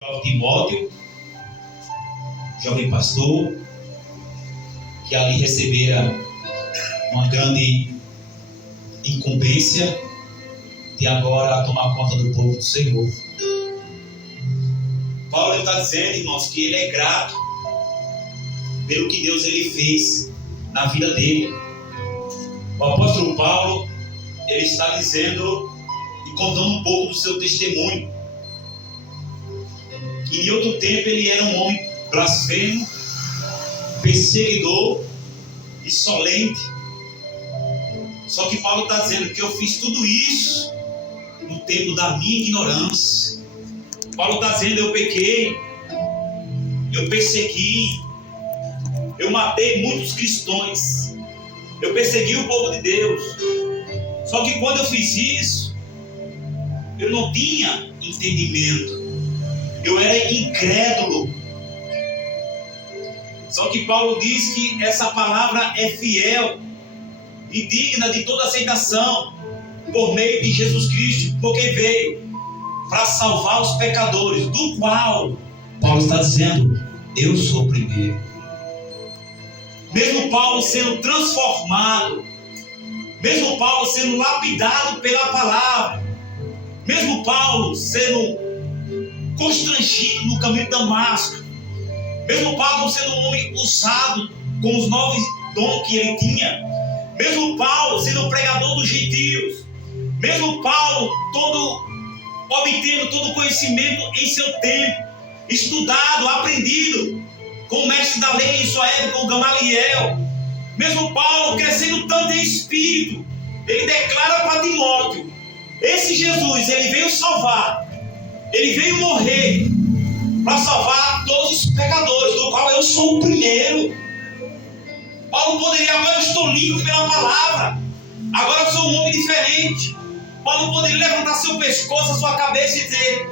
Ao Timóteo, jovem pastor, que ali recebera uma grande incumbência de agora tomar conta do povo do Senhor. Paulo está dizendo, irmãos, que ele é grato pelo que Deus ele fez na vida dele. O apóstolo Paulo, ele está dizendo e contando um pouco do seu testemunho. Que em outro tempo ele era um homem blasfemo, perseguidor, insolente. Só que Paulo está dizendo que eu fiz tudo isso no tempo da minha ignorância. Paulo está dizendo, eu pequei, eu persegui, eu matei muitos cristãos, eu persegui o povo de Deus. Só que quando eu fiz isso, eu não tinha entendimento. Eu era incrédulo. Só que Paulo diz que essa palavra é fiel e digna de toda aceitação por meio de Jesus Cristo, porque veio para salvar os pecadores, do qual Paulo está dizendo, eu sou o primeiro. Mesmo Paulo sendo transformado, mesmo Paulo sendo lapidado pela palavra, mesmo Paulo sendo constrangido no caminho de Damasco, mesmo Paulo sendo um homem usado com os novos dons que ele tinha, mesmo Paulo sendo o pregador dos gentios, mesmo Paulo obtendo todo o conhecimento em seu tempo, estudado, aprendido com o mestre da lei em sua época, o Gamaliel, mesmo Paulo crescendo tanto em espírito, ele declara para Timóteo, esse Jesus, ele veio salvar, ele veio morrer para salvar todos os pecadores, do qual eu sou o primeiro. Paulo poderia, agora eu estou limpo pela palavra, agora eu sou um homem diferente. Paulo poderia levantar seu pescoço, a sua cabeça e dizer,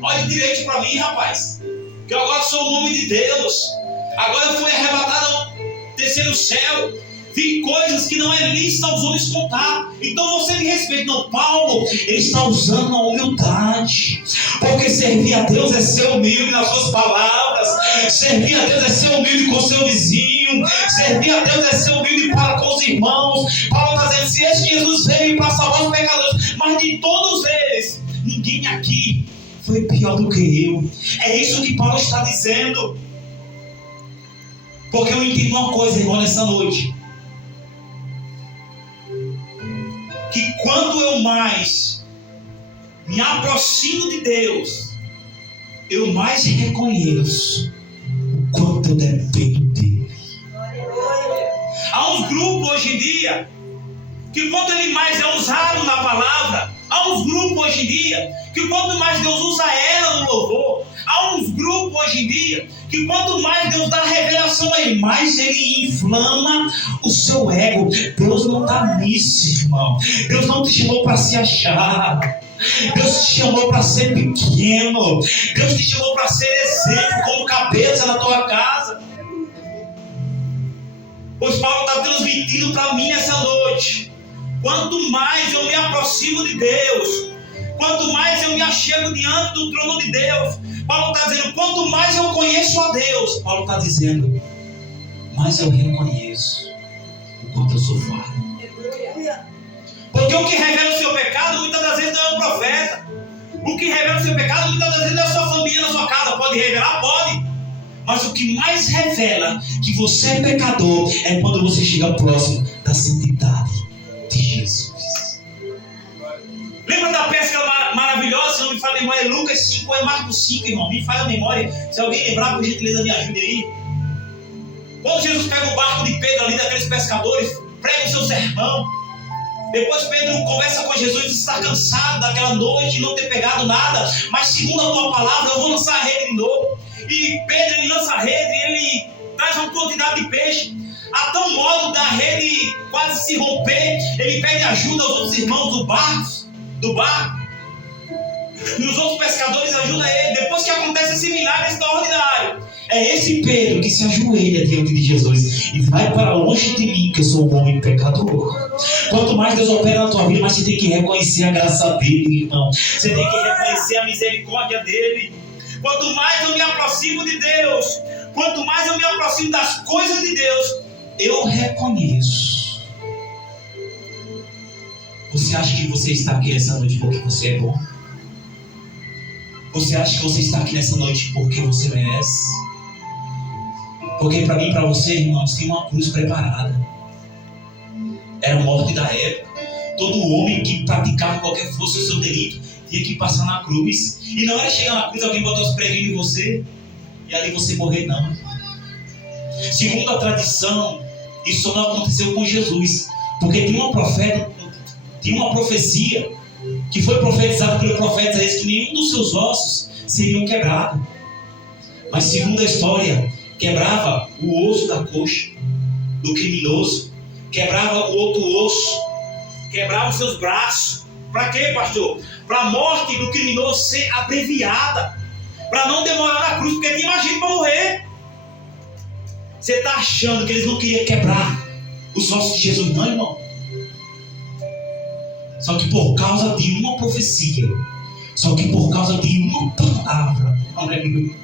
olhe direito para mim, rapaz, que eu agora sou um homem de Deus, agora eu fui arrebatado ao terceiro céu, vi coisas que não é lícito aos homens contar, então você me respeita. Não, Paulo, ele está usando a humildade, porque servir a Deus é ser humilde nas suas palavras, servir a Deus é ser humilde com o seu vizinho, servir a Deus é ser humilde para com os irmãos. Paulo está dizendo, se esse Jesus veio para salvar os pecadores, mas de todos eles, ninguém aqui foi pior do que eu. É isso que Paulo está dizendo, porque eu entendo uma coisa, irmão, nessa noite, que quando eu mais me aproximo de Deus, eu mais reconheço o quanto eu dependo dele. Há uns grupos hoje em dia que quanto ele mais é usado na palavra, há uns grupos hoje em dia que quanto mais Deus usa ela no louvor, há uns grupos hoje em dia que quanto mais Deus dá revelação a ele, mais ele inflama o seu ego. Deus não está nisso, irmão. Deus não te chamou para se achar. Deus te chamou para ser pequeno. Deus te chamou para ser exemplo, como cabeça na tua casa. Pois Paulo está transmitindo para mim essa noite. Quanto mais eu me aproximo de Deus, quanto mais eu me achego diante do trono de Deus, Paulo está dizendo, quanto mais eu conheço a Deus, Paulo está dizendo, mais eu reconheço o quanto eu sou falho. Porque o que revela o seu pecado, muitas das vezes não é um profeta. O que revela o seu pecado, muitas das vezes não é a sua família, na sua casa. Pode revelar? Pode. Mas o que mais revela que você é pecador é quando você chega próximo da santidade de Jesus. Lembra da pesca maravilhosa? Se não me falha a memória, é Lucas 5 ou é Marcos 5, irmão? Me falha a memória. Se alguém lembrar, por gentileza, me ajude aí. Quando Jesus pega o barco de Pedro ali, daqueles pescadores, prega o seu sermão. Depois Pedro conversa com Jesus e está cansado daquela noite de não ter pegado nada, mas segundo a tua palavra, eu vou lançar a rede de novo. E Pedro, ele lança a rede e ele traz uma quantidade de peixe, a tal modo da rede quase se romper. Ele pede ajuda aos outros irmãos do barco, e os outros pescadores ajudam ele. Depois que acontece esse milagre extraordinário, é esse Pedro que se ajoelha diante de Jesus e vai para longe de mim, que eu sou um homem pecador. Quanto mais Deus opera na tua vida, mais você tem que reconhecer a graça dele, irmão. Você tem que reconhecer a misericórdia dele. quanto mais eu me aproximo de Deus, quanto mais eu me aproximo das coisas de Deus, eu reconheço. Você acha que você está aqui nessa noite porque você é bom? Você acha que você está aqui nessa noite porque você merece? Porque para mim e para você, irmãos, tem uma cruz preparada. Era a morte da época. Todo homem que praticava qualquer fosse o seu delito tinha que passar na cruz. E não era chegar na cruz, alguém botar os preguinhos em você e ali você morrer, não. Segundo a tradição, isso só não aconteceu com Jesus, porque tinha uma profecia que foi profetizada pelo profeta Isaías, que nenhum dos seus ossos seriam quebrados. Mas segundo a história, quebrava o osso da coxa do criminoso, quebrava o outro osso, quebrava os seus braços. Para quê, pastor? Para a morte do criminoso ser abreviada, para não demorar na cruz, porque tinha mais gente para morrer. Você está achando que eles não queriam quebrar os ossos de Jesus, não, irmão? Só que por causa de uma profecia, só que por causa de uma palavra, aleluia.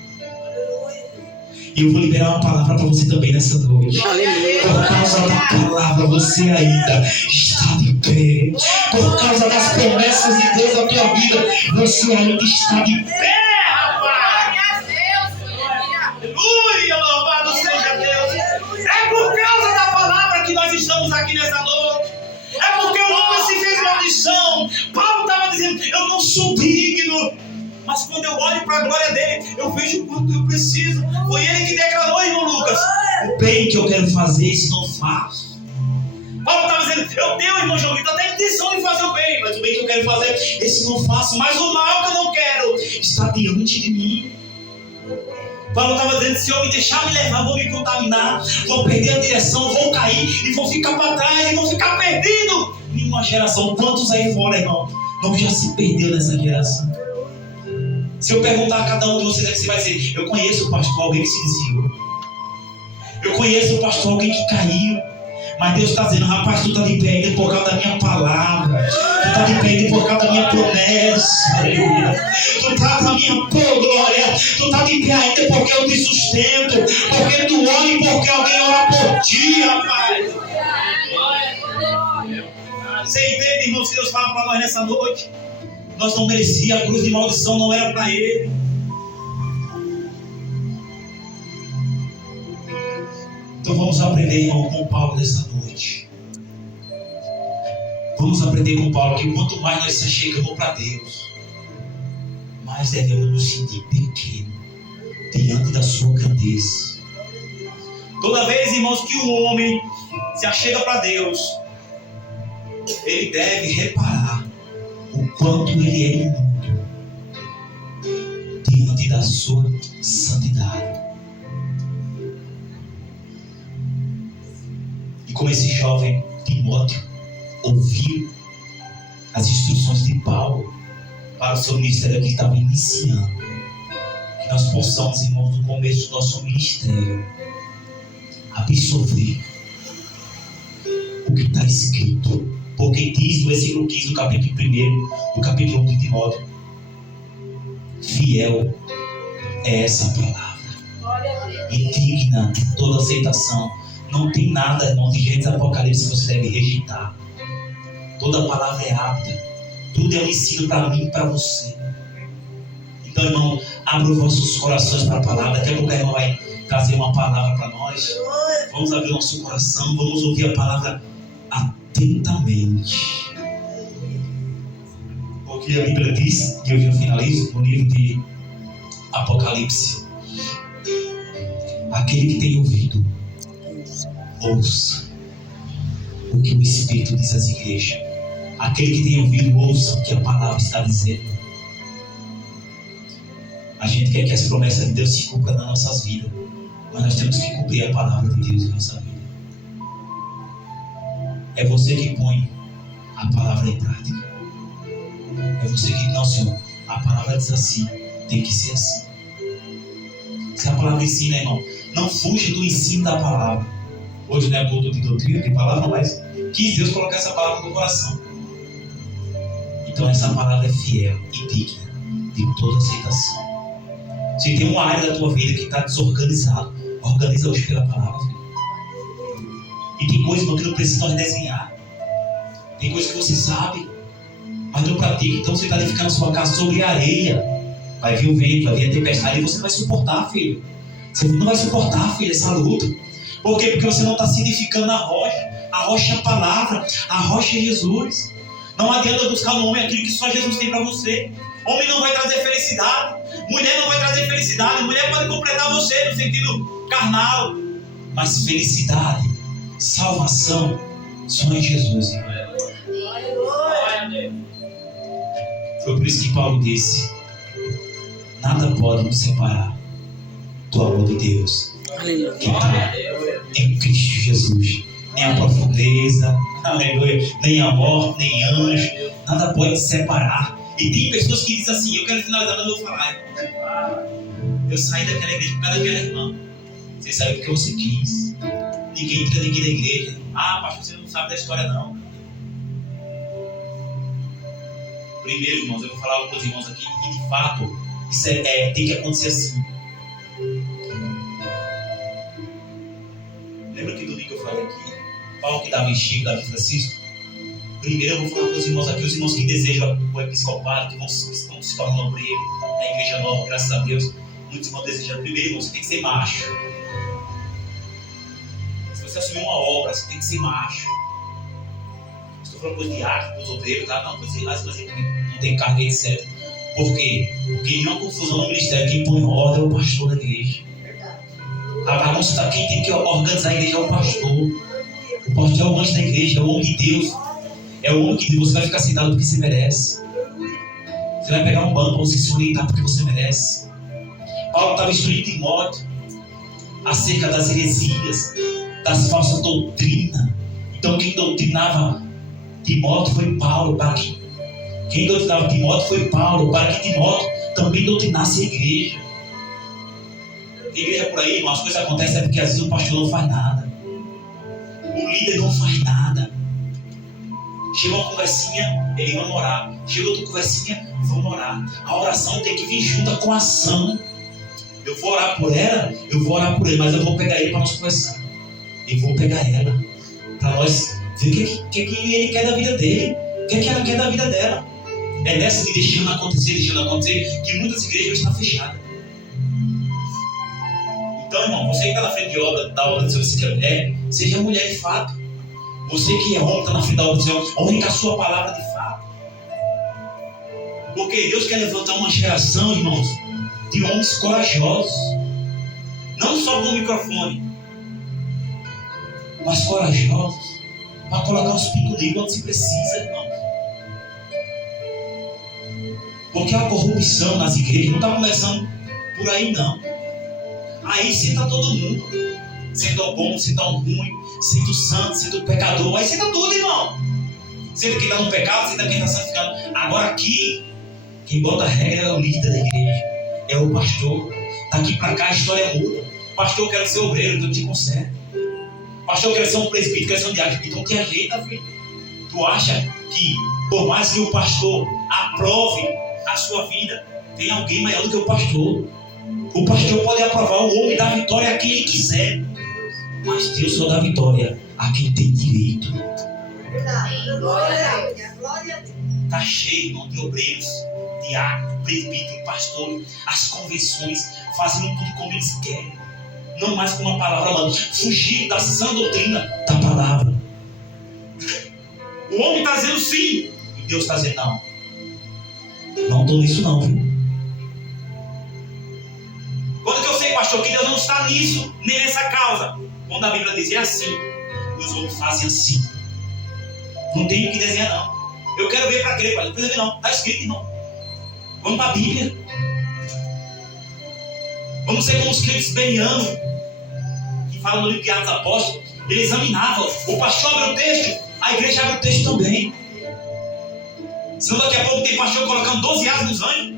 E eu vou liberar uma palavra para você também nessa noite. Aleluia. Por causa da palavra, você ainda está de pé. Por causa das promessas de Deus na tua vida, você ainda está de pé, rapaz. Aleluia, louvado seja Deus. É por causa da palavra que nós estamos aqui nessa noite. É porque o homem se fez maldição. Paulo estava dizendo, eu não sou digno. Mas quando eu olho para a glória dele, eu vejo o quanto eu preciso. Foi ele que declarou, irmão Lucas, o bem que eu quero fazer, esse não faço. Paulo estava dizendo, eu tenho, irmão João Vitor, até a intenção de fazer o bem, mas o bem que eu quero fazer, esse não faço. Mas o mal que eu não quero está diante de mim. Paulo estava dizendo, se eu me deixar me levar, vou me contaminar, vou perder a direção, vou cair e vou ficar para trás e vou ficar perdido em uma geração. Quantos aí fora, irmão, não já se perdeu nessa geração? Se eu perguntar a cada um de vocês aqui, você vai dizer, eu conheço o pastor, alguém que se desviou. Eu conheço o pastor, alguém que caiu. Mas Deus está dizendo, rapaz, tu está de pé ainda por causa da minha palavra. Tu está de pé ainda por causa da minha promessa. Aleluia. Tu está na minha glória. Tu está de pé ainda porque eu te sustento. Porque tu ora e porque alguém ora por ti, rapaz. Você entende, irmãos, que Deus fala para nós nessa noite? Nós não merecíamos, a cruz de maldição não era para ele. Então vamos aprender, irmão, com Paulo nessa noite. Vamos aprender com Paulo que quanto mais nós se chegamos para Deus, mais devemos nos sentir pequenos diante da sua grandeza. Toda vez, irmãos, que um homem se achega para Deus, ele deve reparar o quanto ele é imundo diante da sua santidade. E como esse jovem Timóteo ouviu as instruções de Paulo para o seu ministério que ele estava iniciando, que nós possamos, irmãos, no começo do nosso ministério, absorver o que está escrito. Porque diz no versículo 15 do capítulo 1, do capítulo 1 de Timóteo, fiel é essa palavra, e digna de toda aceitação. Não tem nada, irmão, de Gênesis Apocalipse que você deve rejeitar. Toda palavra é apta. Tudo é um ensino para mim e para você. Então, irmão, abra os vossos corações para a palavra. Daqui a pouco a irmã vai trazer uma palavra para nós. Vamos abrir o nosso coração, vamos ouvir a palavra atentamente. Porque a Bíblia diz, e eu já finalizo, no livro de Apocalipse, aquele que tem ouvido, ouça o que o Espírito diz às igrejas. Aquele que tem ouvido, ouça o que a palavra está dizendo. A gente quer que as promessas de Deus se cumpram nas nossas vidas, mas nós temos que cumprir a palavra de Deus em nossa vida. É você que põe a palavra em prática. É você que, não, Senhor, a palavra diz assim, tem que ser assim. Se a palavra ensina, irmão, não fuja do ensino da palavra. Hoje não é culto de doutrina, de palavra, mas quis Deus colocar essa palavra no coração. Então essa palavra é fiel e digna de toda aceitação. Se tem uma área da tua vida que está desorganizada, organiza hoje pela palavra. E tem coisas que não precisa redesenhar. Tem coisas que você sabe, mas não pratica. Então você está edificando a sua casa sobre areia. Vai vir o vento, vai vir a tempestade, e você não vai suportar, filho. Você não vai suportar, filho, essa luta. Por quê? Porque você não está se edificando na rocha. A rocha é a palavra, a rocha é Jesus. Não adianta buscar no homem aquilo que só Jesus tem para você. Homem não vai trazer felicidade, mulher não vai trazer felicidade. Mulher pode completar você no sentido carnal, mas felicidade, salvação, só em Jesus. Foi por isso que Paulo disse: nada pode nos separar do amor de Deus que está em Cristo Jesus. Nem a profundeza, aleluia, nem a morte, nem anjo, nada pode nos separar. E tem pessoas que dizem assim: eu quero finalizar, mas eu vou falar. Eu saí daquela igreja por causa daquela irmã. Você saiu porque você quis. Ninguém tira ninguém da igreja. Ah, pastor, você não sabe da história, não. Primeiro, irmãos, eu vou falar para os irmãos aqui que de fato isso tem que acontecer assim. Lembra que domingo eu falei aqui? Paulo que dava em Chico, Davi Francisco? Primeiro eu vou falar para os irmãos aqui, os irmãos que desejam o episcopado, que vão se tornar obreiro na igreja nova, graças a Deus. Muitos irmãos desejam. Primeiro, irmão, você tem que ser macho. Se você assumir uma obra, você tem que ser macho. Estou falando para os diáconos, para os obreiros, tá? Não, para os diáconos não tem carga, etc. Por quê? Porque nenhuma confusão no ministério. Quem põe ordem é o pastor da igreja. A bagunça está, quem tem que organizar a igreja é o pastor. O pastor é o anjo da igreja, é o homem de Deus. É o homem que você vai ficar sentado porque você merece. Você vai pegar um banco para você se orientar porque você merece. Paulo estava instruindo Timóteo acerca das heresias, das falsas doutrinas. Então quem doutrinava Timóteo foi Paulo. Quem doutrinava Timóteo foi Paulo, para que Timóteo também doutrinasse a igreja. A igreja por aí, irmão, as coisas acontecem porque às vezes o pastor não faz nada. O líder não faz nada. Chega uma conversinha, ele vai orar. Chega outra conversinha, vamos orar. A oração tem que vir junto com a ação. Eu vou orar por ela, eu vou orar por ele, mas eu vou pegar ele para nós conversar. E vou pegar ela para nós ver o que ele quer da vida dele, o que ela quer da vida dela. É nessa de deixando acontecer, que muitas igrejas estão fechadas. Então, irmão, você que está na frente da obra do Senhor, você que é mulher, seja mulher de fato. Você que é homem, está na frente da obra do Senhor, honre com a sua palavra de fato. Porque Deus quer levantar uma geração, irmãos, de homens corajosos. Não só com o microfone, mas corajosos. Para colocar os piculinhos quando se precisa, irmão. Porque a corrupção nas igrejas não está começando por aí, não. Aí senta todo mundo. Senta o bom, senta o ruim, senta o santo, senta o pecador. Aí senta tudo, irmão. Senta quem está no pecado, senta quem está santificado. Agora aqui, quem bota a regra é o líder da igreja. É o pastor. Daqui para cá a história muda. Pastor, eu quero ser obreiro, então te conserta. Pastor, eu quero ser um presbítero, quero ser um diácono, então te ajeita, filho. Tu acha que, por mais que o pastor aprove a sua vida, tem alguém maior do que o pastor? O pastor pode aprovar, o homem dá vitória a quem ele quiser, mas Deus só dá vitória a quem tem direito. Está cheio, irmão, de obreiros, diácono, presbítero, pastor, as convenções, fazendo tudo como eles querem. Não mais com uma palavra, mano. Fugir da sã doutrina da palavra. O homem está dizendo sim, e Deus está dizendo não. Não estou nisso não, viu? Quando que eu sei, pastor, que Deus não está nisso, nem nessa causa? Quando a Bíblia diz é assim, os homens fazem assim. Não tem o que desenhar, não. Eu quero ver para crer, pai. Não precisa ver, não. Está escrito, irmão. Vamos para a Bíblia. Vamos ser como os crentes benianos, que falam no livro de Atos dos Apóstolos. Ele examinava. O pastor abre o texto, a igreja abre o texto também. Senão daqui a pouco tem pastor colocando 12 asas nos anjos.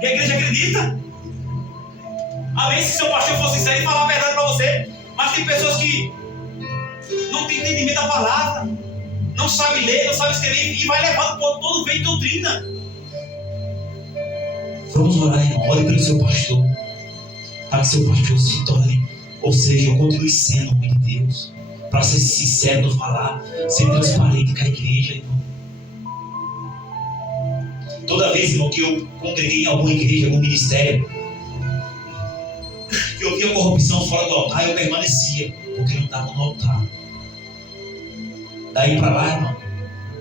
E a igreja acredita. Além se seu pastor fosse sincero e falar a verdade para você. Mas tem pessoas que não têm entendimento da palavra, não sabe ler, não sabe escrever, e vai levando por todo vento doutrina. Vamos orar, irmão. Ore pelo seu pastor. Para que seu pastor se torne, ou seja, continue sendo homem de Deus. Para ser sincero no falar, ser transparente com a igreja, irmão. Toda vez, irmão, que eu congreguei em alguma igreja, algum ministério, que eu via corrupção fora do altar, eu permanecia, porque não estava no altar. Daí para lá, irmão,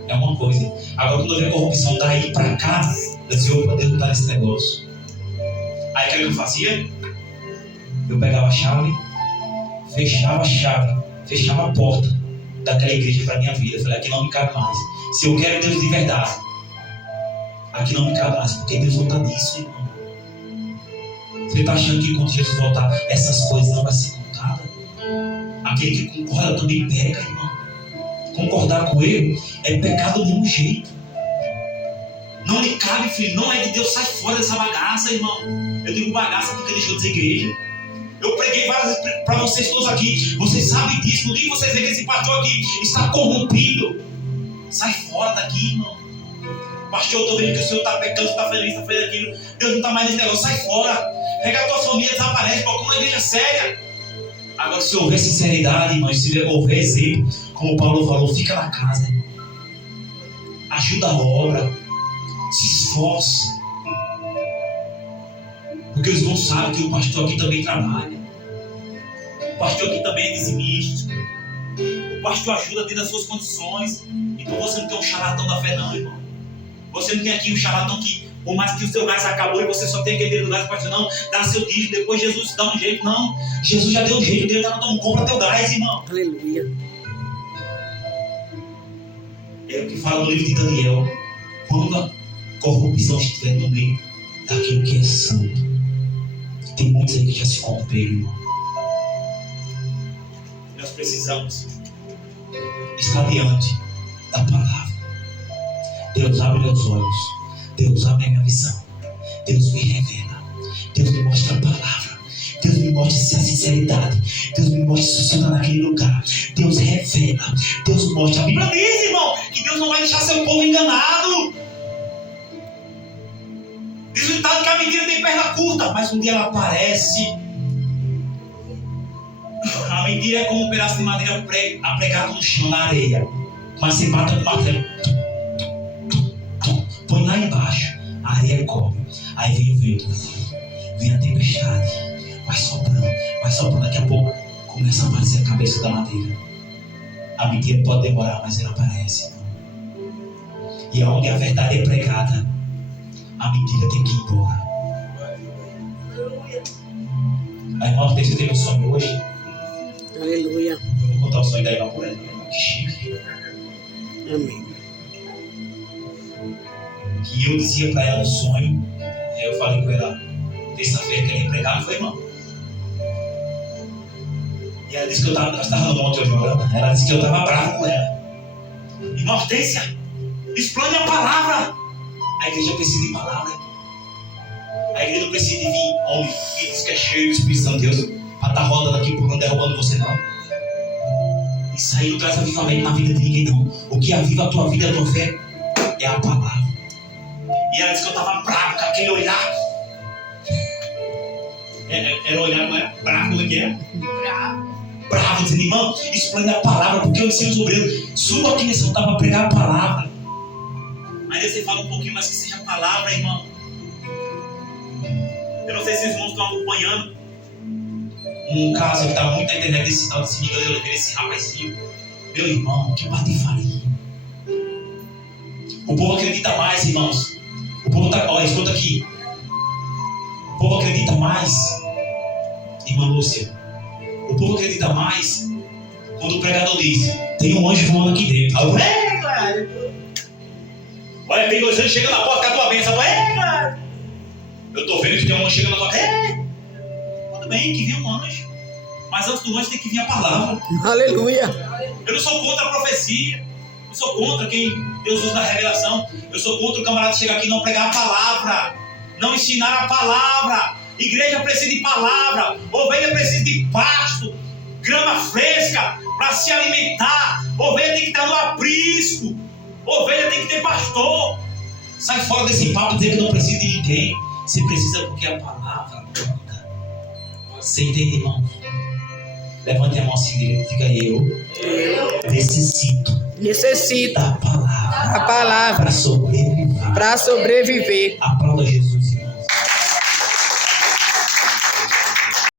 é uma coisa. Agora, quando eu via corrupção daí para cá, eu disse, opa, Deus não está nesse negócio. Aí o que eu fazia? Eu pegava a chave, fechava a porta daquela igreja para a minha vida. Eu falei, aqui não me cabe mais. Se eu quero Deus de verdade, aqui não me cabe mais, porque Deus não está nisso, irmão. Você está achando que quando Jesus voltar, essas coisas não vão ser contadas? Aquele que concorda também peca, irmão. Concordar com ele é pecado do mesmo jeito. Não lhe cabe, filho, não é de Deus, sai fora dessa bagaça, irmão. Eu digo bagaça porque deixou de ser igreja. Eu preguei várias vezes para vocês todos aqui. Vocês sabem disso. No dia que vocês veem que esse pastor aqui está corrompido, sai fora daqui, irmão. Pastor, eu estou vendo que o senhor está pecando, está feliz, está fazendo aquilo. Deus não está mais nesse negócio, sai fora. Pega a tua família, desaparece, coloca uma igreja séria. Agora, se houver sinceridade, irmão, se houver exemplo, como o Paulo falou, fica na casa, irmão. Ajuda a obra, se esforce. Porque os irmãos sabem que o pastor aqui também trabalha. O pastor aqui também é dizimista. O pastor ajuda dentro das suas condições. Então você não tem um charlatão da fé, não, irmão. Você não tem aqui um charlatão que, por mais que o seu gás acabou e você só tem aquele dedo do gás, pastor, não, dá seu dízimo, depois Jesus dá um jeito. Não, Jesus já deu um jeito, Deus não compra teu gás, irmão. Aleluia. É o que fala no livro de Daniel. Quando a corrupção estiver no meio daquilo que é santo. Tem muitos aí que já se corromperam, irmão. Nós precisamos estar diante da palavra. Deus abre meus olhos. Deus abre a minha visão. Deus me revela. Deus me mostra a palavra. Deus me mostra a sinceridade. Deus me mostra se você está naquele lugar. Deus revela. Deus mostra. A Bíblia diz, irmão, que Deus não vai deixar seu povo enganado. Diz o ditado que a mentira tem perna curta, mas um dia ela aparece. A mentira é como um pedaço de madeira apregado no chão, na areia. Mas você bate com o martelo. Põe lá embaixo. A areia cobre. Aí vem o vento. Vem a tempestade. Vai soprando. Daqui a pouco começa a aparecer a cabeça da madeira. A mentira pode demorar, mas ela aparece. E aonde a verdade é pregada, a mentira tem que ir embora. A irmã Hortência teve um sonho hoje. Aleluia. Eu vou contar o sonho da irmã por ela. Que chique. Amém. Que eu dizia para ela no sonho. Eu falei com ela terça-feira que ela ia pregar, não foi, irmão? E ela disse que eu estava. Nós estávamos ontem jogando. Ela disse que eu estava bravo com ela. Irmã Hortência, explane a palavra. A igreja precisa de palavra. A igreja não precisa de vir homem que diz que é cheio do Espírito Santo de Deus para estar rodando aqui por onde derrubando você, não. Isso aí não traz avivamento na vida de ninguém, não. O que aviva a tua vida, a tua fé, é a palavra. E ela disse que eu estava bravo com aquele olhar. Era olhar, não era? Bravo, como é que é? Bravo, dizendo, irmão, explane a palavra, porque eu ensino os obreiros. Suba aqui nesse altar para pregar a palavra. Aí você fala um pouquinho mais que seja a palavra, irmão. Eu não sei se os irmãos estão acompanhando um caso que está muito na internet desse tal de Miguel de Oliveira, esse rapazinho. Meu irmão, que patifaria. O povo acredita mais, irmãos. O povo está. Olha, escuta aqui. O povo acredita mais, irmã Lúcia. O povo acredita mais quando o pregador diz: tem um anjo voando aqui dentro. Aí, cara. Olha, tem dois anjos chegando na porta com a tua bênção. Cara. Eu estou vendo que tem um anjo chegando na tua porta. Tudo bem, que vinha um anjo. Mas antes do anjo tem que vir a palavra. Aleluia. Eu não sou contra a profecia. Eu sou contra quem Deus usa da revelação. Eu sou contra o camarada chegar aqui e não pregar a palavra. Não ensinar a palavra. Igreja precisa de palavra. Ovelha precisa de pasto. Grama fresca para se alimentar. Ovelha tem que estar no aprisco. Ovelha tem que ter pastor. Sai fora desse papo de dizer que não precisa de ninguém. Você precisa porque a palavra muda. Você entende, irmão? Levante a mão assim, diga eu necessito da palavra palavra para sobreviver. para sobreviver. Aplauda Jesus.